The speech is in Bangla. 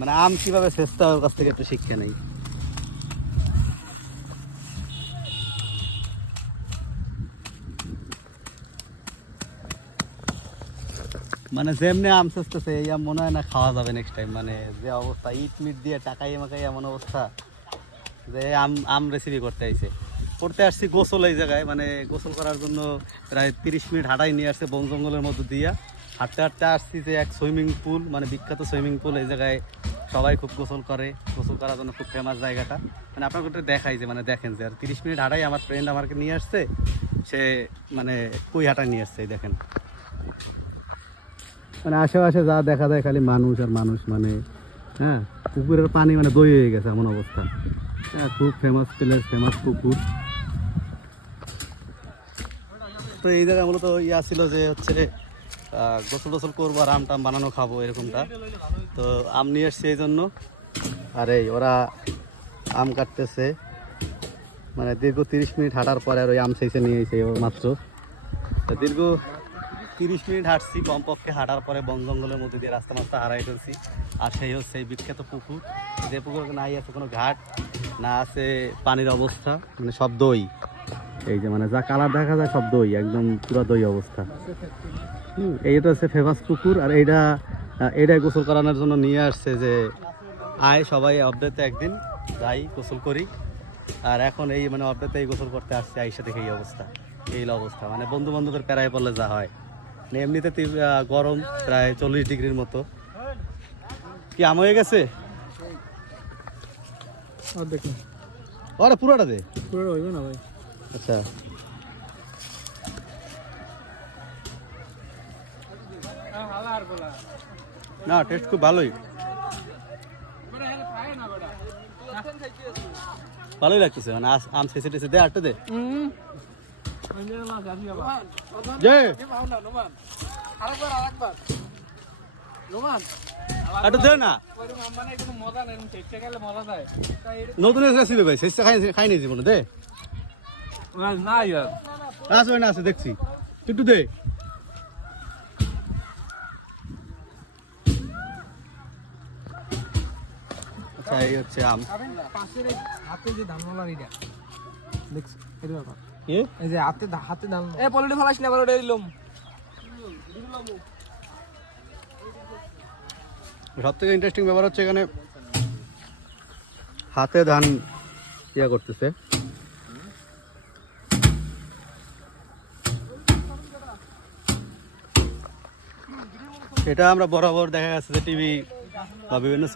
মানে আম কিভাবে চেষ্টা ওর কাছ থেকে একটু শিক্ষা নেই। মানে যেমনি আম চেষ্টেছে এই আম মনে হয় না খাওয়া যাবে নেক্সট টাইম। মানে যে অবস্থা ইট মিট দিয়ে টাকাই মাকাই এমন অবস্থা যে আম আম রেসিপি করতে আসছি গোসল এই জায়গায়। মানে গোসল করার জন্য প্রায় 30 মিনিট হাঁটাই নিয়ে আসছে বন জঙ্গলের মধ্যে দিয়া। হাঁটতে হাঁটতে আসছি যে এক সুইমিং পুল, মানে বিখ্যাত সুইমিং পুল এই জায়গায় সবাই খুব গোসল করে, গোসল করার জন্য খুব ফেমাস জায়গাটা। মানে আপনাকে একটু দেখাই যে মানে দেখেন যে আর 30 মিনিট হাঁটাই আমার ফ্রেন্ড আমাকে নিয়ে আসছে, সে মানে কুই হাঁটায় নিয়ে আসছে। এই দেখেন মানে আশেপাশে যা দেখা যায় খালি মানুষ আর মানুষ। মানে হ্যাঁ, পুকুরের পানি মানে দই হয়ে গেছে এমন অবস্থা। হ্যাঁ, খুব ফেমাস প্লেস, ফেমাস পুকুর। তো এই জায়গায় মূলত ইয়া ছিল যে হচ্ছে গোসল টোসল করবো আর আম টাম বানানো খাবো এরকমটা। তো আম নিয়ে এসছি এই জন্য। আর এই ওরা আম কাটতেছে, মানে দীর্ঘ 30 মিনিট হাঁটার পরে আর ওই আম সেইসে নিয়ে এসে মাত্র। তো দীর্ঘ 30 মিনিট হাঁটছি কমপক্ষে, হাঁটার পরে বন জঙ্গলের মধ্যে দিয়ে রাস্তা মাস্তা হারাই ফেলছি। আর সেই হচ্ছে এই বিখ্যাত পুকুর, যে পুকুর নাই আছে কোনো ঘাট, না আছে পানির অবস্থা, মানে সব দই। এই যে মানে যা কালার দেখা যায় সব দই, একদম পুরো দই অবস্থা। এইটা হচ্ছে ফেমাস পুকুর। আর এইটাই গোসল করানোর জন্য নিয়ে আসছে যে আয় সবাই অর্ধেতে একদিন যাই গোসল করি। আর এখন এই মানে অর্ধেতেই গোসল করতে আসছে, আইসা দেখে এই অবস্থা, এই অবস্থা। মানে বন্ধু বান্ধবের প্যারায় পড়লে যা হয়। মানে এমনিতে গরম প্রায় 40 ডিগ্রির মতো। কি আম হয়ে গেছে? পুরোটা দে, পুরোটা হইবে না ভাই। আচ্ছা, না টেস্ট খুব ভালোই, ভালোই লাগতেছে। মানে আম শেষে টেসে দে, আটটা দে দে না। নতুন রেসিপি ভাই, শেষটা খাই নিয়েছি মনে দে না আছে দেখছি, একটু দে। আচ্ছা, এই হচ্ছে আম। হাতে যে ধানওয়ালা এইটা দেখছ, এই ব্যাপার কি এই যে হাতে ধান এ পলিটি ফলাস না বড় দিলাম। সব থেকে ইন্টারেস্টিং ব্যাপার হচ্ছে এখানে হাতে ধান ইয়া করতেছে। এটা আমরা বরাবর দেখা যাচ্ছে যে টিভি বা বিভিন্ন